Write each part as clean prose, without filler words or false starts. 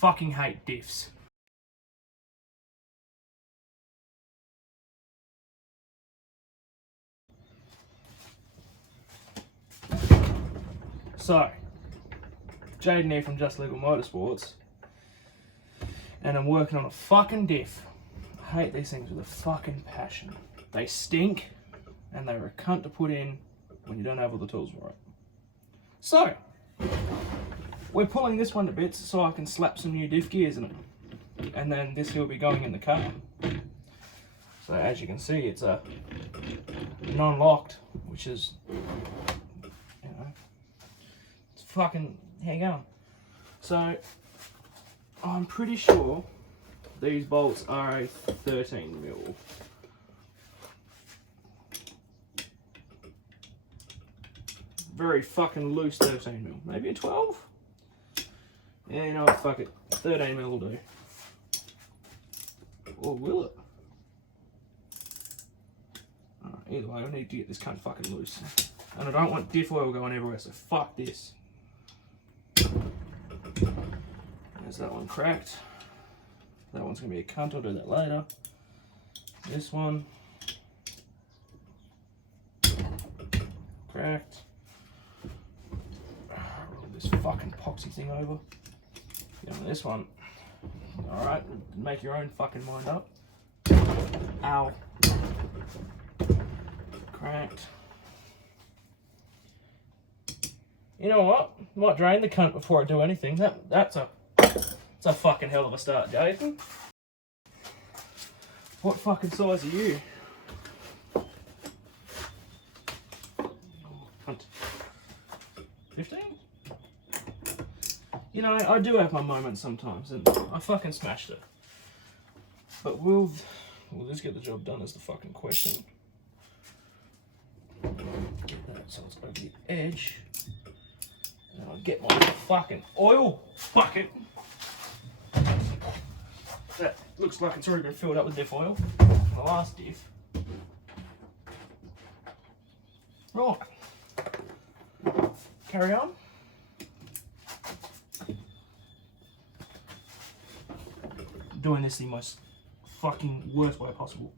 fucking hate diffs. So, Jaden here from Just Legal Motorsports, and I'm working on a fucking diff. I hate these things with a fucking passion. They stink, and they're a cunt to put in when you don't have all the tools for it. So, we're pulling this one to bits so I can slap some new diff gears in it, and then this will be going in the car. So as you can see, it's a non-locked, which is, you know, it's fucking, how you going? So, I'm pretty sure these bolts are a 13mm. Very fucking loose 13mm. Maybe a 12? Yeah, you know what, fuck it. 13mm will do. Or will it? Either way, I need to get this cunt fucking loose. And I don't want diff oil going everywhere, so fuck this. There's that one cracked. That one's going to be a cunt, I'll do that later. This one. Cracked. Roll this fucking epoxy thing over. Get on this one. Alright, make your own fucking mind up. Ow. Cracked. You know what? Might drain the cunt before I do anything. That's a fucking hell of a start, Jason. What fucking size are you? Cunt. 15? You know, I do have my moments sometimes, and I fucking smashed it. But will this get the job done is the fucking question. Get that so it's over the edge. And I'll get my fucking oil bucket. That looks like it's already been filled up with diff oil. The last diff. Right. Carry on. Doing this the most fucking worst way possible.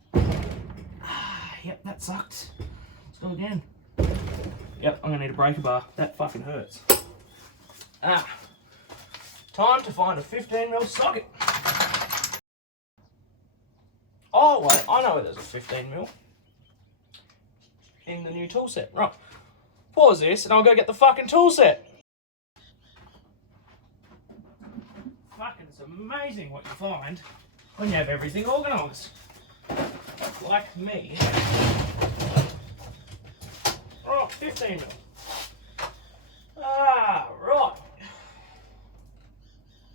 Yep, that sucked. Let's go again. Yep, I'm gonna need a breaker bar. That fucking hurts. Time to find a 15mm socket. Oh wait, I know where there's a 15mm. In the new tool set. Right. Pause this and I'll go get the fucking tool set. Fucking, it's amazing what you find when you have everything organised. Like me. Right, 15mm. Right.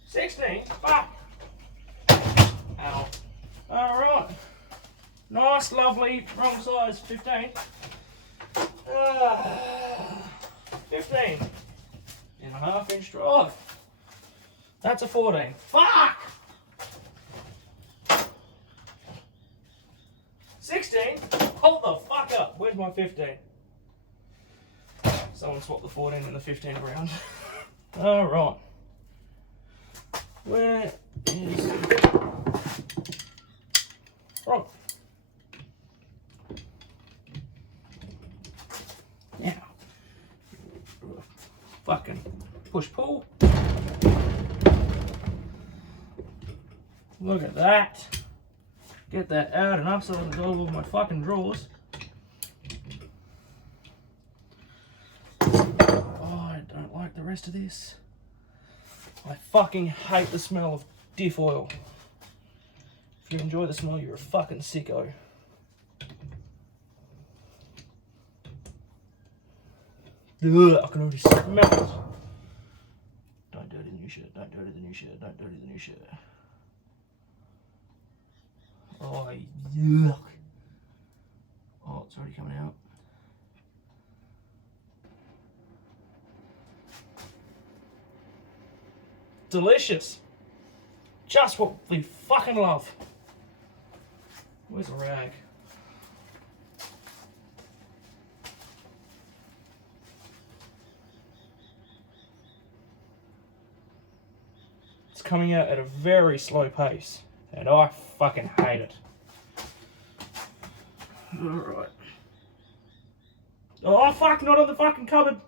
16. Fuck. Ow. Alright. Nice, lovely, wrong size, 15. 15. And a half-inch drive. That's a 14. Fuck! 16? Hold the fuck up. Where's my 15? Someone swapped the 14 and the 15 around. Alright. Where is... Right. Now. Fucking push-pull. Look at that. Get that out enough so it's all over my fucking drawers. Oh, I don't like the rest of this. I fucking hate the smell of diff oil. If you enjoy the smell, you're a fucking sicko. Ugh, I can already smell it. Don't dirty the new shirt, don't dirty the new shirt, don't dirty the new shirt. Oh, yuck. Oh, it's already coming out. Delicious. Just what we fucking love. Where's the rag? It's coming out at a very slow pace, and I fucking hate it. Alright. Oh fuck, not on the fucking cupboard.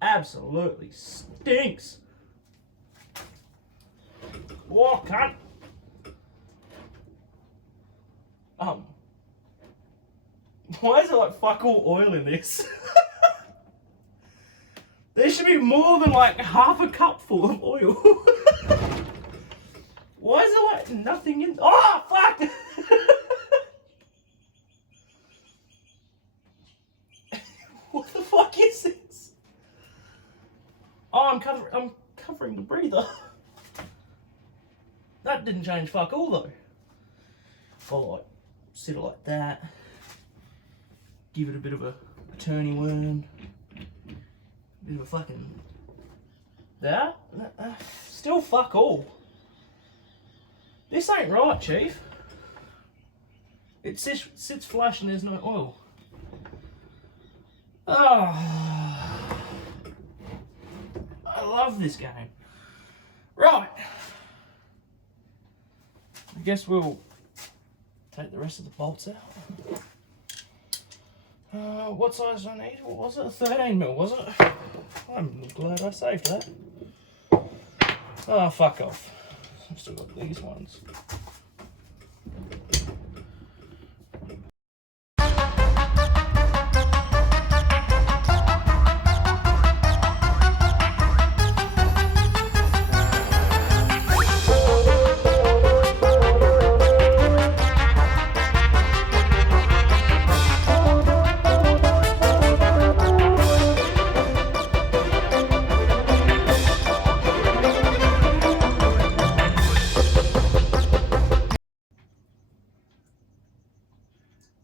Absolutely stinks. Oh, cunt. Why is there like fuck all oil in this? There should be more than like half a cup full of oil. Why is there like nothing in? Oh fuck! What the fuck is this? Oh, I'm covering the breather. That didn't change fuck all though. I'll like sit it like that. Give it a bit of a turny worm. Bit of a fucking... That? Still fuck all. This ain't right, Chief. It sits flush and there's no oil. Oh, I love this game. Right. I guess we'll take the rest of the bolts out. What size do I need? What was it? 13mm, was it? I'm glad I saved that. Oh, fuck off. I've still got these ones.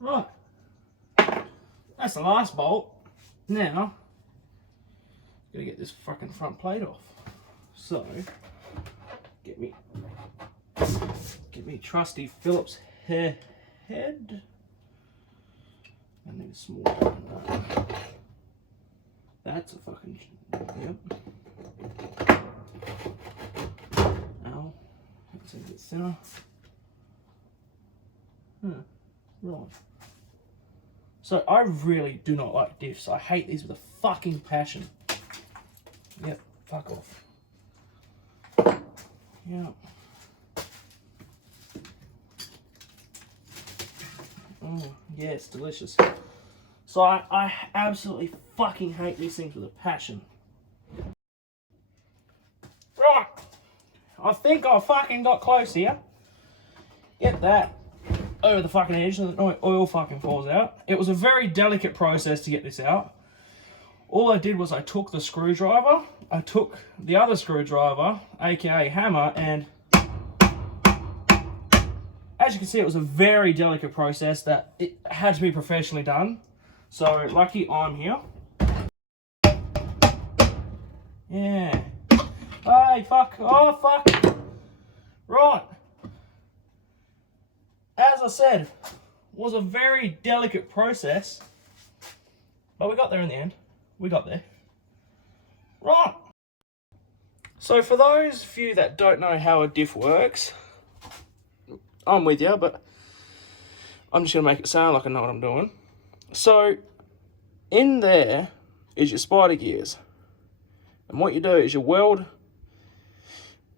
Right, that's the last bolt. Now, gotta get this fucking front plate off. So, get me trusty Phillips head. I need a small one. That's a fucking, yep. Ow, that's a bit thinner. Right. So I really do not like diffs. I hate these with a fucking passion. Yep, fuck off. Yep. Oh, yes, delicious. So I absolutely fucking hate these things with a passion. Right. I think I fucking got close here. Get that over the fucking edge so that no oil fucking falls out. It was a very delicate process to get this out. All I did was I took the screwdriver, I took the other screwdriver, aka hammer, and as you can see, it was a very delicate process that it had to be professionally done. So lucky I'm here. Yeah. Hey, fuck. Oh, fuck. Right. As I said, was a very delicate process, but we got there in the end. We got there. Right. So for those of you that don't know how a diff works, I'm with you, but I'm just going to make it sound like I know what I'm doing. So in there is your spider gears. And what you do is you weld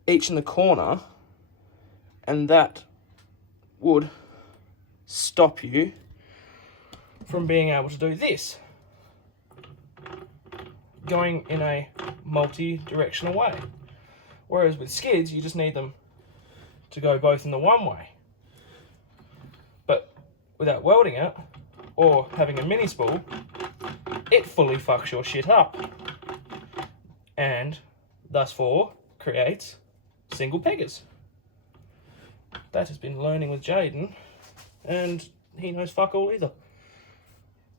each in the corner, and that would stop you from being able to do this, going in a multi-directional way. Whereas with skids, you just need them to go both in the one way. But without welding it, or having a mini spool, it fully fucks your shit up. And thus for creates single peggers. That has been learning with Jaden, and he knows fuck all either.